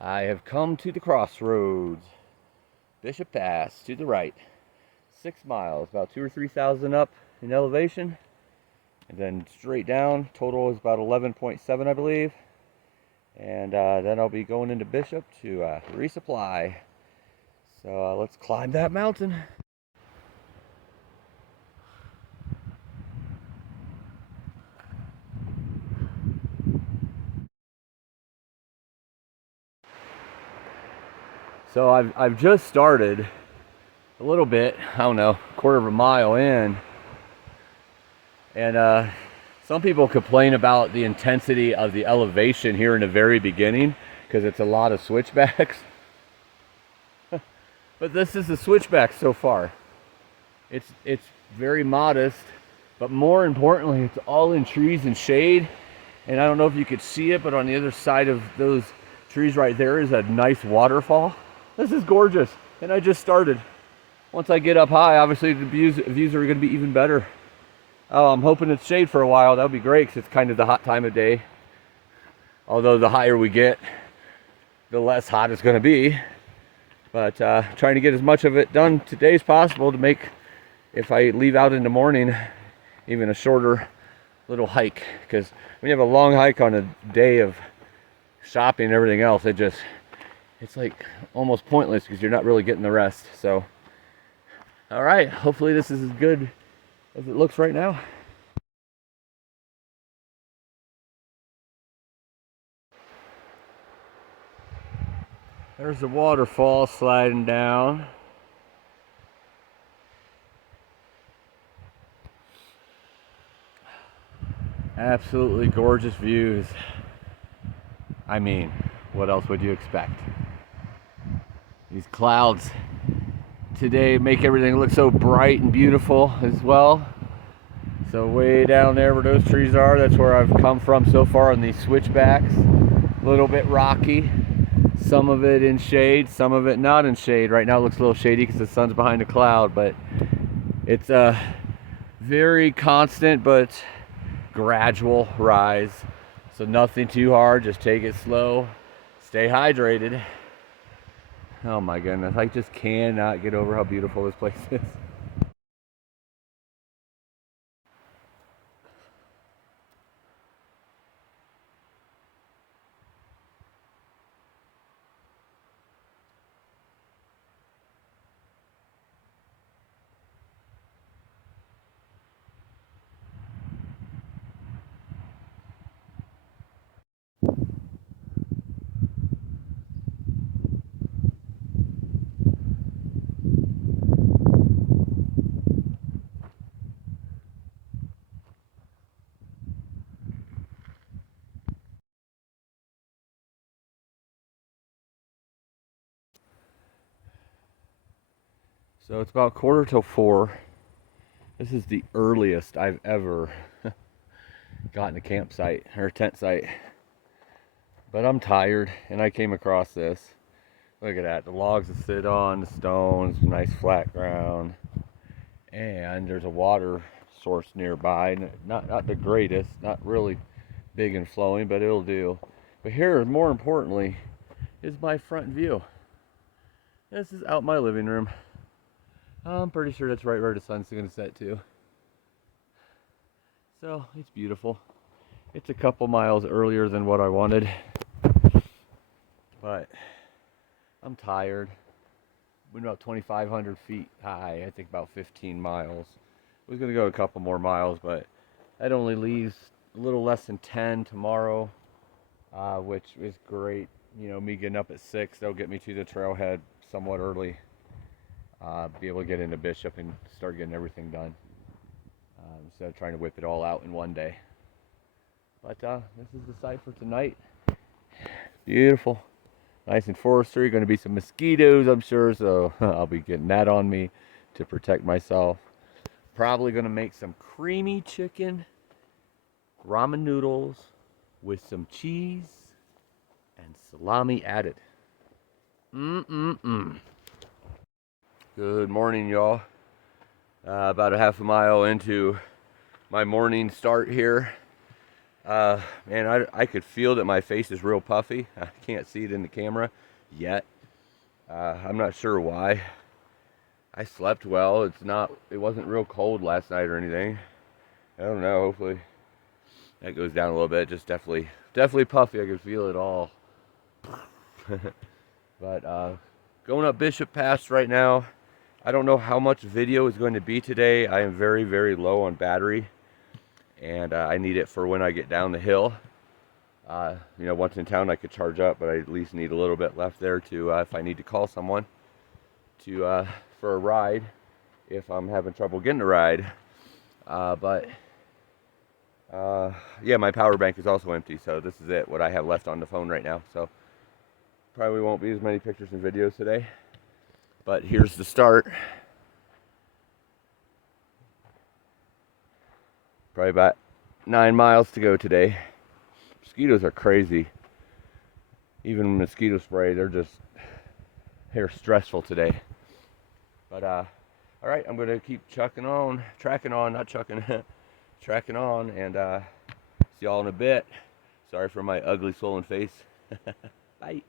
I have come to the crossroads. Bishop Pass to the right. 6 miles, about 2 or 3,000 up in elevation. And then straight down, total is about 11.7, I believe. And then I'll be going into Bishop to resupply. So let's climb that mountain. So I've just started a little bit, I don't know, quarter of a mile in. And some people complain about the intensity of the elevation here in the very beginning because it's a lot of switchbacks. But this is the switchback so far. It's very modest, but more importantly, it's all in trees and shade. And I don't know if you could see it, but on the other side of those trees right there is a nice waterfall. This is gorgeous, and I just started. Once I get up high, obviously the views are going to be even better. Oh, I'm hoping it's shade for a while. That would be great because it's kind of the hot time of day. Although the higher we get, the less hot it's going to be. But trying to get as much of it done today as possible to make, if I leave out in the morning, even a shorter little hike. Because when you have a long hike on a day of shopping and everything else, it's like almost pointless because you're not really getting the rest. So, all right, hopefully this is as good as it looks right now. There's the waterfall sliding down. Absolutely gorgeous views. I mean, what else would you expect? These clouds today make everything look so bright and beautiful as well. So way down there where those trees are, that's where I've come from so far on these switchbacks. A little bit rocky, some of it in shade, some of it not in shade. Right now it looks a little shady because the sun's behind a cloud, but it's a very constant but gradual rise. So nothing too hard, just take it slow, stay hydrated. Oh my goodness, I just cannot get over how beautiful this place is. So it's about 4:45. This is the earliest I've ever gotten a campsite or a tent site. But I'm tired and I came across this. Look at that, the logs to sit on, the stones, nice flat ground. And there's a water source nearby. Not the greatest, not really big and flowing, but it'll do. But here, more importantly, is my front view. This is out my living room. I'm pretty sure that's right where the sun's going to set too. So it's beautiful. It's a couple miles earlier than what I wanted, but I'm tired. We're about 2,500 feet high. I think about 15 miles. I was going to go a couple more miles, but that only leaves a little less than 10 tomorrow, which is great. You know, me getting up at 6, they'll get me to the trailhead somewhat early. Be able to get into Bishop and start getting everything done instead of trying to whip it all out in one day. But this is the site for tonight. Beautiful, nice and forestry. Going to be some mosquitoes, I'm sure, so I'll be getting that on me to protect myself. Probably going to make some creamy chicken ramen noodles with some cheese and salami added. Good morning, y'all. About a half a mile into my morning start here. Man, I could feel that my face is real puffy. I can't see it in the camera yet. I'm not sure why. I slept well. It wasn't real cold last night or anything. I don't know. Hopefully that goes down a little bit. Just definitely puffy. I can feel it all. But going up Bishop Pass right now. I don't know how much video is going to be today. I am very, very low on battery, and I need it for when I get down the hill. Once in town I could charge up, but I at least need a little bit left there to if I need to call someone for a ride if I'm having trouble getting a ride. Yeah, my power bank is also empty, so this is it, what I have left on the phone right now. So probably won't be as many pictures and videos today, but here's the start. Probably about 9 miles to go today. Mosquitoes are crazy. Even mosquito spray, they're stressful today. But all right, I'm gonna keep tracking on, and see y'all in a bit. Sorry for my ugly swollen face. Bye.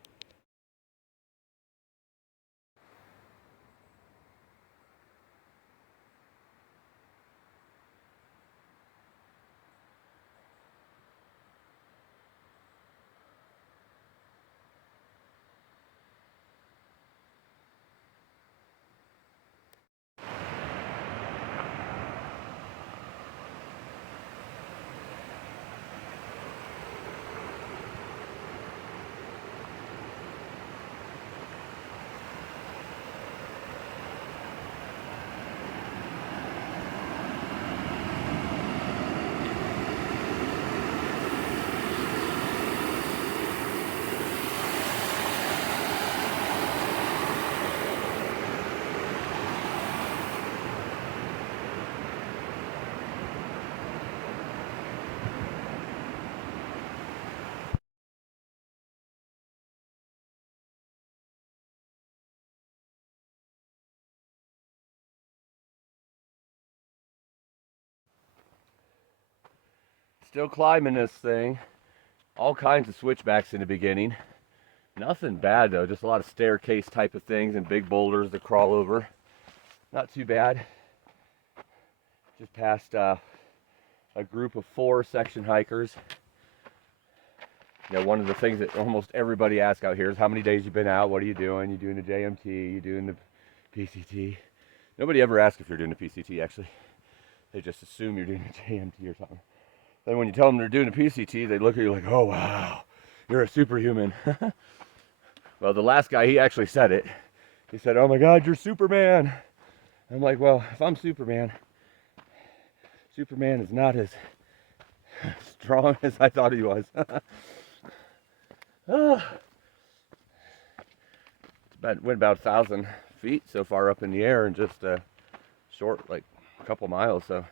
Still climbing this thing. All kinds of switchbacks in the beginning. Nothing bad though, just a lot of staircase type of things and big boulders to crawl over. Not too bad. Just passed a group of 4 section hikers. One of the things that almost everybody asks out here is how many days you've been out, what are you doing? You doing the JMT, you doing the PCT? Nobody ever asks if you're doing the PCT actually. They just assume you're doing the JMT or something. Then when you tell them they're doing a PCT, they look at you like, oh wow, you're a superhuman. Well, the last guy, he actually said it. He said, oh my God, you're Superman. I'm like, well, if I'm Superman, Superman is not as strong as I thought he was. Went about 1,000 feet so far up in the air in just a short, like a couple miles. So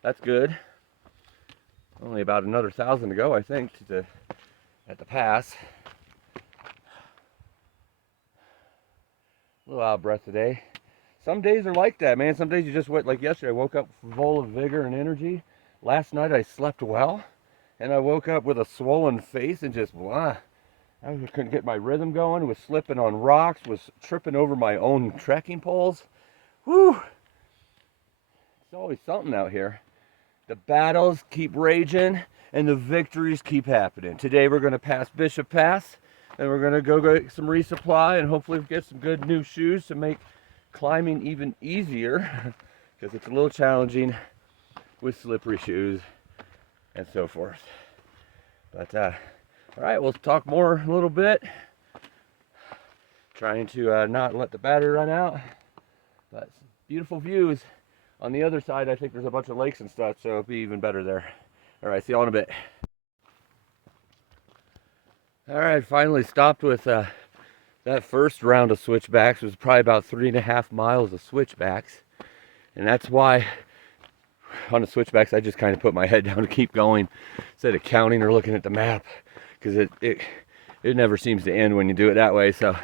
that's good. Only about another 1,000 to go, I think, at the pass. A little out of breath today. Some days are like that, man. Some days you just went, like yesterday, I woke up full of vigor and energy. Last night I slept well, and I woke up with a swollen face and just, blah. I couldn't get my rhythm going, was slipping on rocks, was tripping over my own trekking poles. Whew! It's always something out here. The battles keep raging, and the victories keep happening. Today we're going to pass Bishop Pass, and we're going to go get some resupply and hopefully get some good new shoes to make climbing even easier, because it's a little challenging with slippery shoes and so forth. But all right, we'll talk more in a little bit. Trying to not let the battery run out. But beautiful views. On the other side, I think there's a bunch of lakes and stuff, so it'll be even better there. All right, see y'all in a bit. All right, finally stopped with that first round of switchbacks. It was probably about 3.5 miles of switchbacks. And that's why on the switchbacks, I just kind of put my head down to keep going instead of counting or looking at the map, because it never seems to end when you do it that way. So,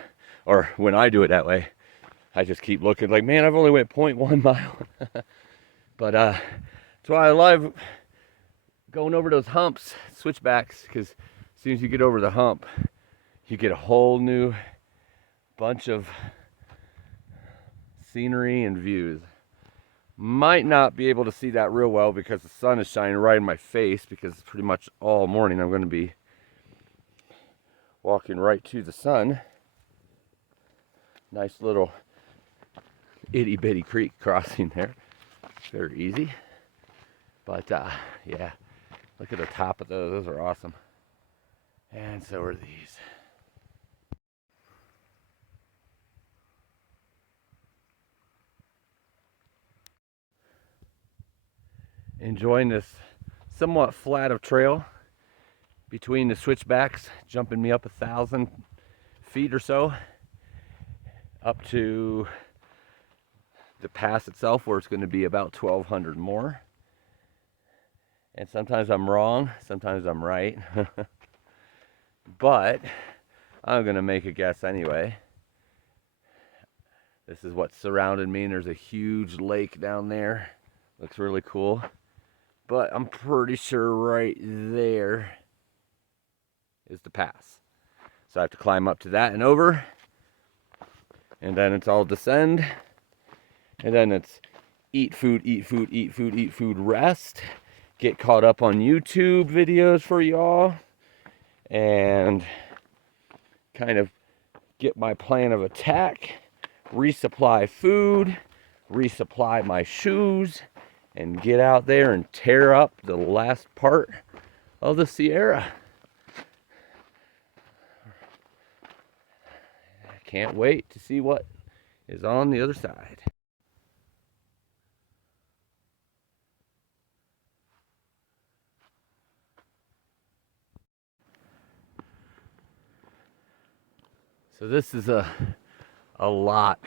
or when I do it that way. I just keep looking like, man, I've only went 0.1 mile. But that's why I love going over those humps, switchbacks, because as soon as you get over the hump, you get a whole new bunch of scenery and views. Might not be able to see that real well because the sun is shining right in my face, because pretty much all morning I'm going to be walking right to the sun. Nice little itty bitty creek crossing there. Very easy. But yeah, look at the top of those. Those are awesome. And so are these. Enjoying this somewhat flat of trail between the switchbacks, jumping me up 1,000 feet or so up to the pass itself, where it's going to be about 1,200 more. And sometimes I'm wrong, sometimes I'm right. But I'm going to make a guess anyway. This is what's surrounded me, and there's a huge lake down there. Looks really cool. But I'm pretty sure right there is the pass. So I have to climb up to that and over. And then it's all descend. And then it's eat food, eat food, eat food, eat food, rest. Get caught up on YouTube videos for y'all. And kind of get my plan of attack. Resupply food. Resupply my shoes. And get out there and tear up the last part of the Sierra. I can't wait to see what is on the other side. So this is a lot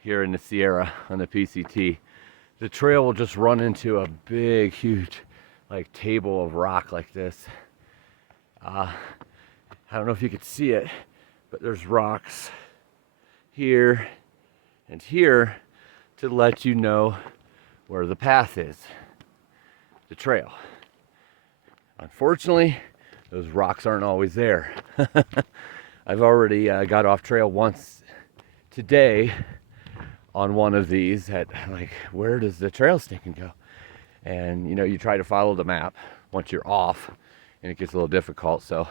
here in the Sierra on the PCT. The trail will just run into a big, huge, like, table of rock like this. I don't know if you could see it, but there's rocks here and here to let you know where the path is, the trail. Unfortunately, those rocks aren't always there. I've already got off trail once today on one of these at, like, where does the trail sticking go? And you know, you try to follow the map once you're off and it gets a little difficult. So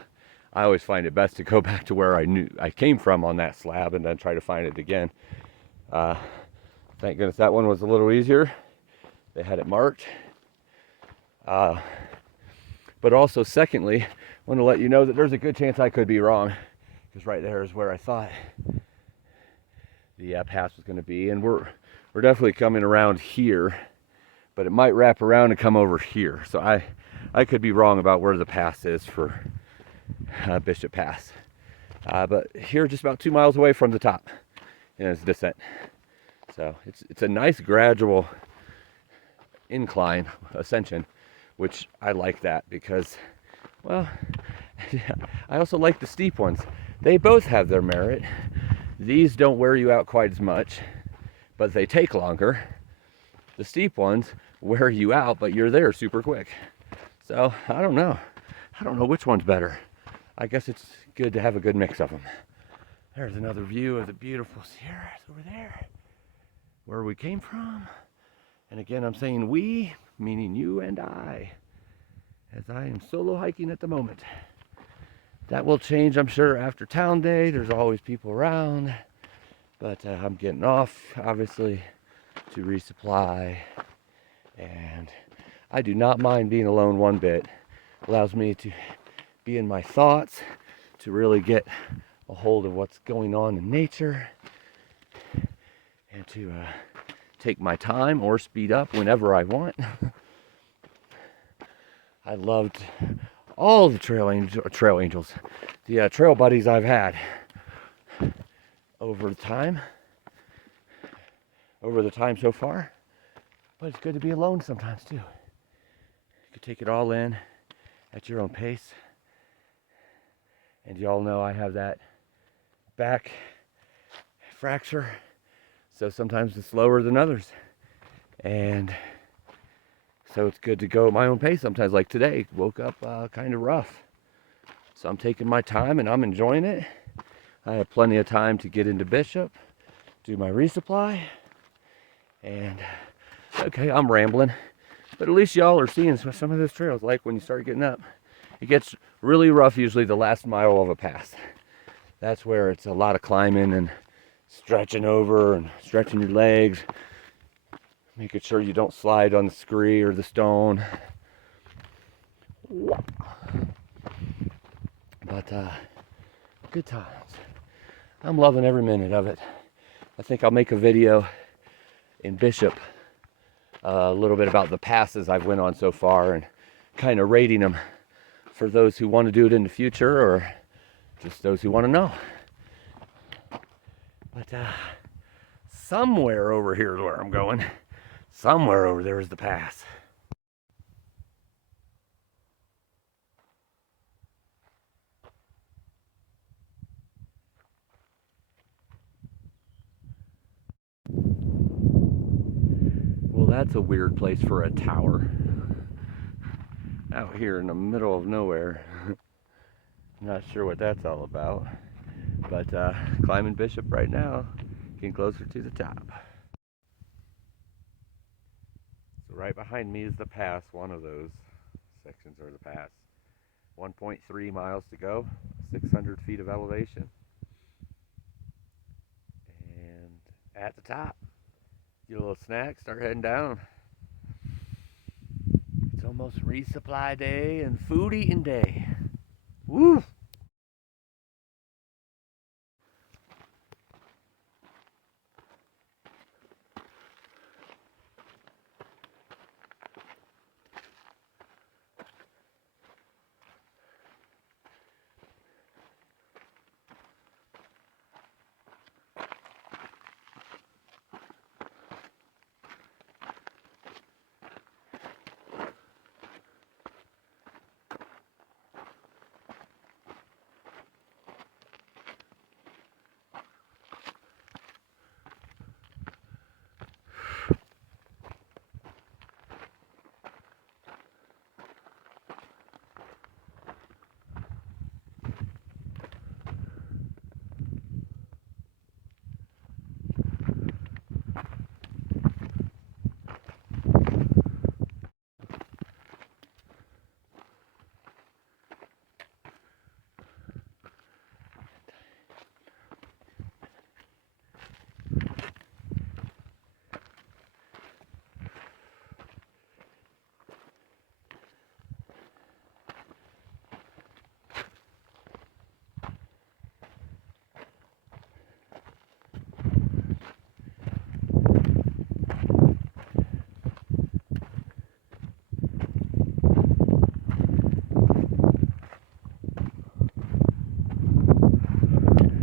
I always find it best to go back to where I came from on that slab and then try to find it again. Thank goodness that one was a little easier. They had it marked. But also, secondly, I want to let you know that there's a good chance I could be wrong, because right there is where I thought the pass was going to be, and we're definitely coming around here, but it might wrap around and come over here. So I could be wrong about where the pass is for Bishop Pass. But here, just about 2 miles away from the top, and it's descent. So it's a nice gradual incline ascension, which I like that because, well, I also like the steep ones. They both have their merit. These don't wear you out quite as much, but they take longer. The steep ones wear you out, but you're there super quick. So I don't know which one's better. I guess it's good to have a good mix of them. There's another view of the beautiful Sierras over there, where we came from. And again, I'm saying we, meaning you and I, as I am solo hiking at the moment. That will change, I'm sure, after town day. There's always people around. But I'm getting off, obviously, to resupply. And I do not mind being alone one bit. Allows me to be in my thoughts, to really get a hold of what's going on in nature, and to take my time or speed up whenever I want. I loved all the trail angels, the trail buddies I've had over the time so far. But it's good to be alone sometimes too. You can take it all in at your own pace. And y'all know I have that back fracture, so sometimes it's slower than others. And So it's good to go at my own pace sometimes. Like today, woke up kind of rough. So I'm taking my time and I'm enjoying it. I have plenty of time to get into Bishop, do my resupply, and okay, I'm rambling. But at least y'all are seeing some of those trails. Like when you start getting up, it gets really rough usually the last mile of a pass. That's where it's a lot of climbing and stretching over and stretching your legs, making sure you don't slide on the scree or the stone. But good times. I'm loving every minute of it. I think I'll make a video in Bishop a little bit about the passes I've went on so far and kind of rating them for those who want to do it in the future or just those who want to know. But somewhere over here is where I'm going. Somewhere over there is the pass. Well, that's a weird place for a tower. Out here in the middle of nowhere. Not sure what that's all about. But climbing Bishop right now, getting closer to the top. So right behind me is the pass, one of those sections are the pass. 1.3 miles to go, 600 feet of elevation. And at the top, get a little snack, start heading down. It's almost resupply day and food eating day. Woo!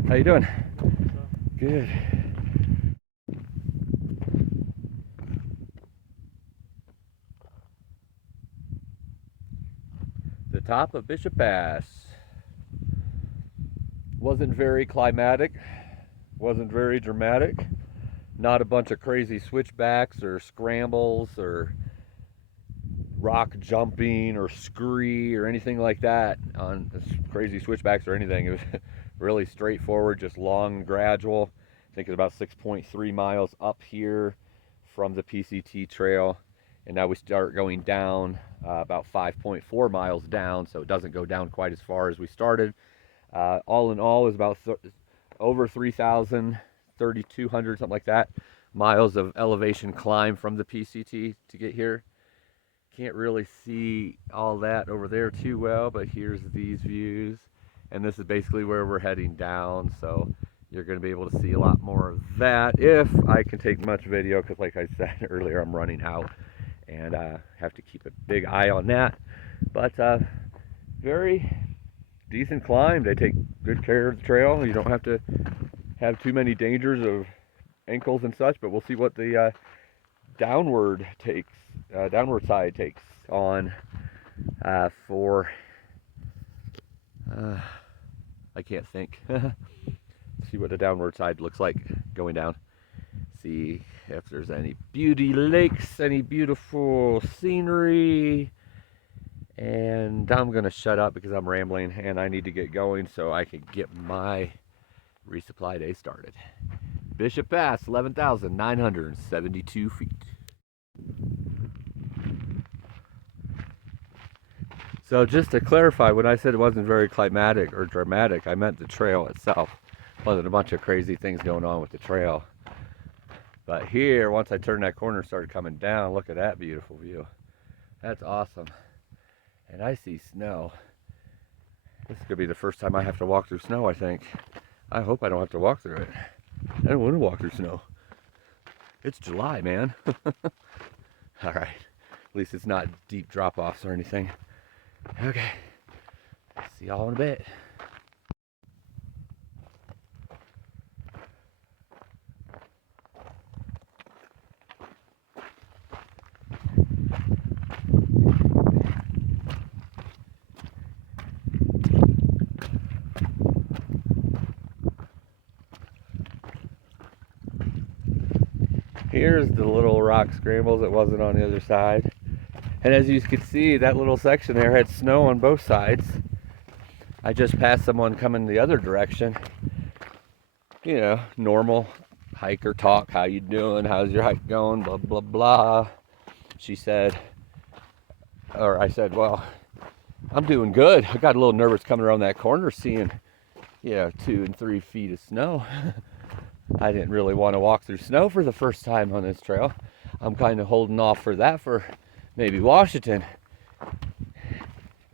How you doing? Good. The top of Bishop Pass. Wasn't very climatic, wasn't very dramatic. Not a bunch of crazy switchbacks or scrambles or rock jumping or scree or anything like that on crazy switchbacks or anything. It was really straightforward, just long, gradual. I think it's about 6.3 miles up here from the PCT trail, and now we start going down about 5.4 miles down, so it doesn't go down quite as far as we started. All in all is about over 3,000, 3,200, something like that, miles of elevation climb from the PCT to get here. Can't really see all that over there too well, but here's these views, and this is basically where we're heading down, so you're going to be able to see a lot more of that if I can take much video, because like I said earlier, I'm running out and have to keep a big eye on that. But very decent climb. They take good care of the trail. You don't have to have too many dangers of ankles and such, but we'll see what the downward side takes on for I can't think. See what the downward side looks like going down. See if there's any beauty lakes, any beautiful scenery. And I'm gonna shut up because I'm rambling and I need to get going so I can get my resupply day started. Bishop Pass, 11,972 feet. So just to clarify, when I said it wasn't very climatic or dramatic, I meant the trail itself. Wasn't a bunch of crazy things going on with the trail. But here, once I turned that corner and started coming down, look at that beautiful view. That's awesome. And I see snow. This is gonna be the first time I have to walk through snow, I think. I hope I don't have to walk through it. I don't want to walk through snow. It's July, man. All right. At least it's not deep drop-offs or anything. Okay. See y'all in a bit. Here's the little rock scrambles that wasn't on the other side. And as you can see, that little section there had snow on both sides. I just passed someone coming the other direction. You know, normal hiker talk. How you doing? How's your hike going? Blah, blah, blah. She said, or I said, well, I'm doing good. I got a little nervous coming around that corner seeing, 2 and 3 feet of snow. I didn't really want to walk through snow for the first time on this trail. I'm kind of holding off for that for maybe Washington.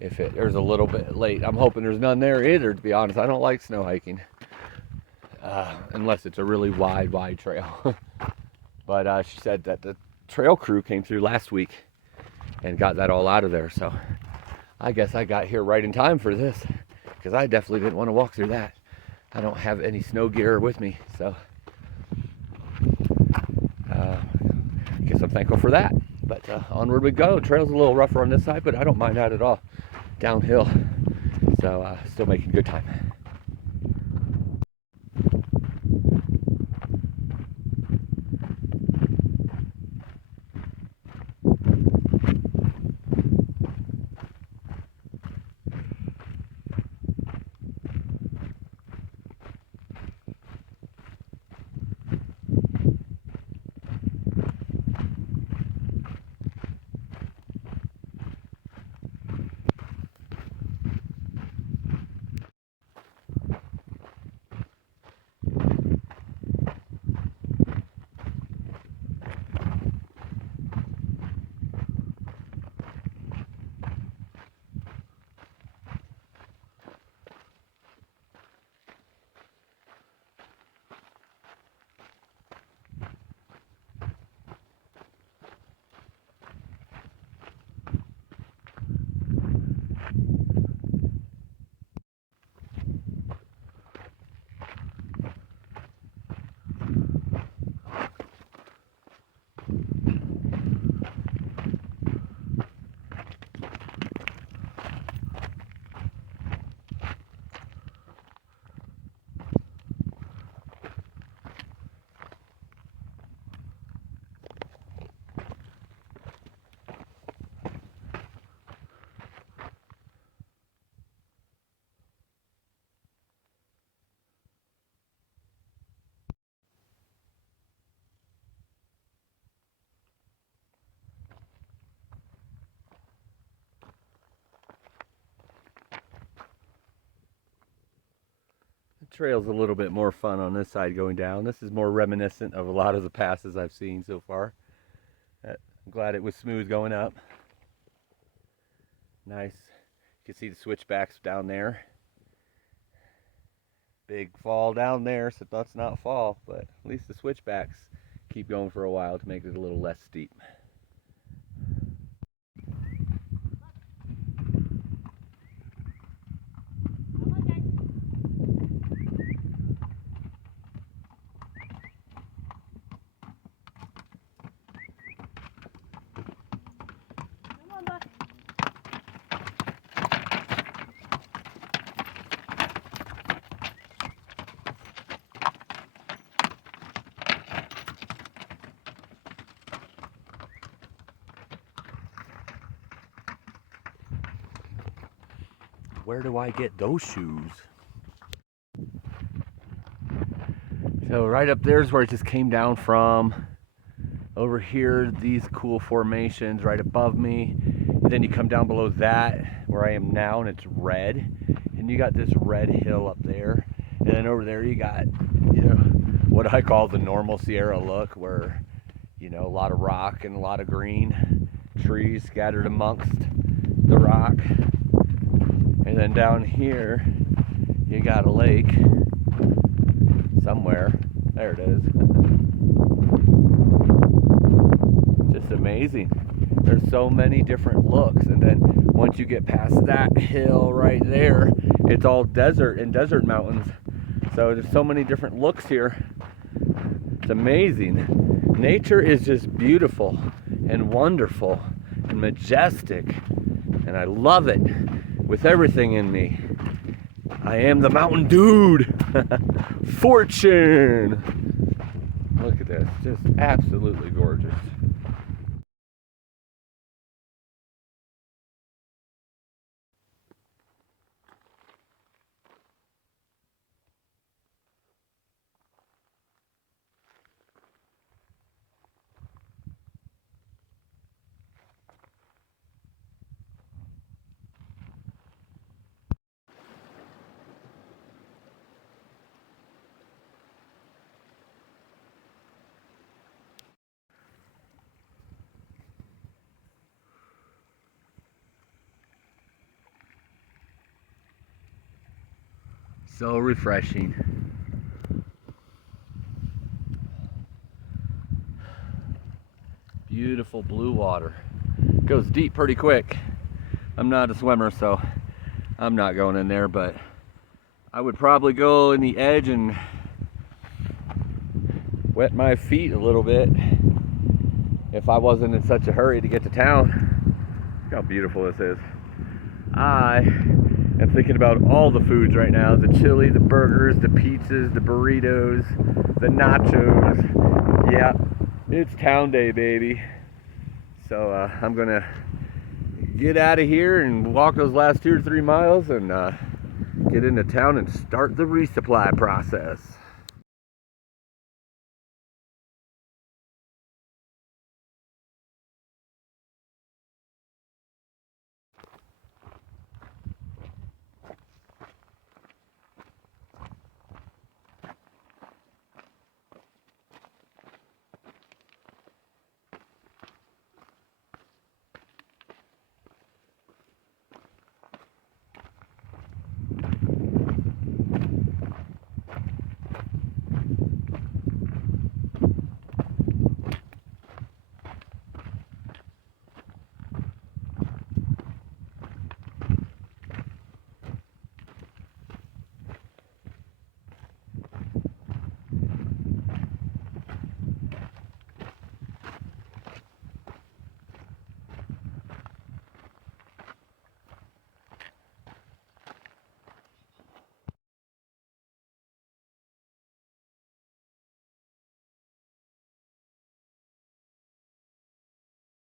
If there's a little bit late. I'm hoping there's none there either, to be honest. I don't like snow hiking. Unless it's a really wide trail. But she said that the trail crew came through last week and got that all out of there. So I guess I got here right in time for this, because I definitely didn't want to walk through that. I don't have any snow gear with me, so I guess I'm thankful for that. But onward we go. Trail's a little rougher on this side, but I don't mind that at all. Downhill, so still making good time. The trail's a little bit more fun on this side going down. This is more reminiscent of a lot of the passes I've seen so far. I'm glad it was smooth going up. Nice. You can see the switchbacks down there. Big fall down there, so let's not fall, but at least the switchbacks keep going for a while to make it a little less steep. where do I get those shoes? So right up there is where it just came down from. Over here, these cool formations right above me. And then you come down below that, where I am now, and it's red. And you got this red hill up there. And then over there you got, you know, what I call the normal Sierra look, where, you know, a lot of rock and a lot of green trees scattered amongst the rock. And then down here, you got a lake somewhere. There it is. Just amazing. There's so many different looks, and then once you get past that hill right there, it's all desert and desert mountains. So there's so many different looks here. It's amazing. Nature is just beautiful and wonderful and majestic, and I love it with everything in me. I am the mountain dude. Fortune. Look at this, just absolutely gorgeous. So refreshing. Beautiful blue water. Goes deep pretty quick. I'm not a swimmer, so I'm not going in there, but I would probably go in the edge and wet my feet a little bit if I wasn't in such a hurry to get to town. Look how beautiful this is. I am thinking about all the foods right now. The chili, the burgers, the pizzas, the burritos, the nachos. Yeah, it's town day, baby. So I'm gonna get out of here and walk those last 2 or 3 miles and get into town and start the resupply process.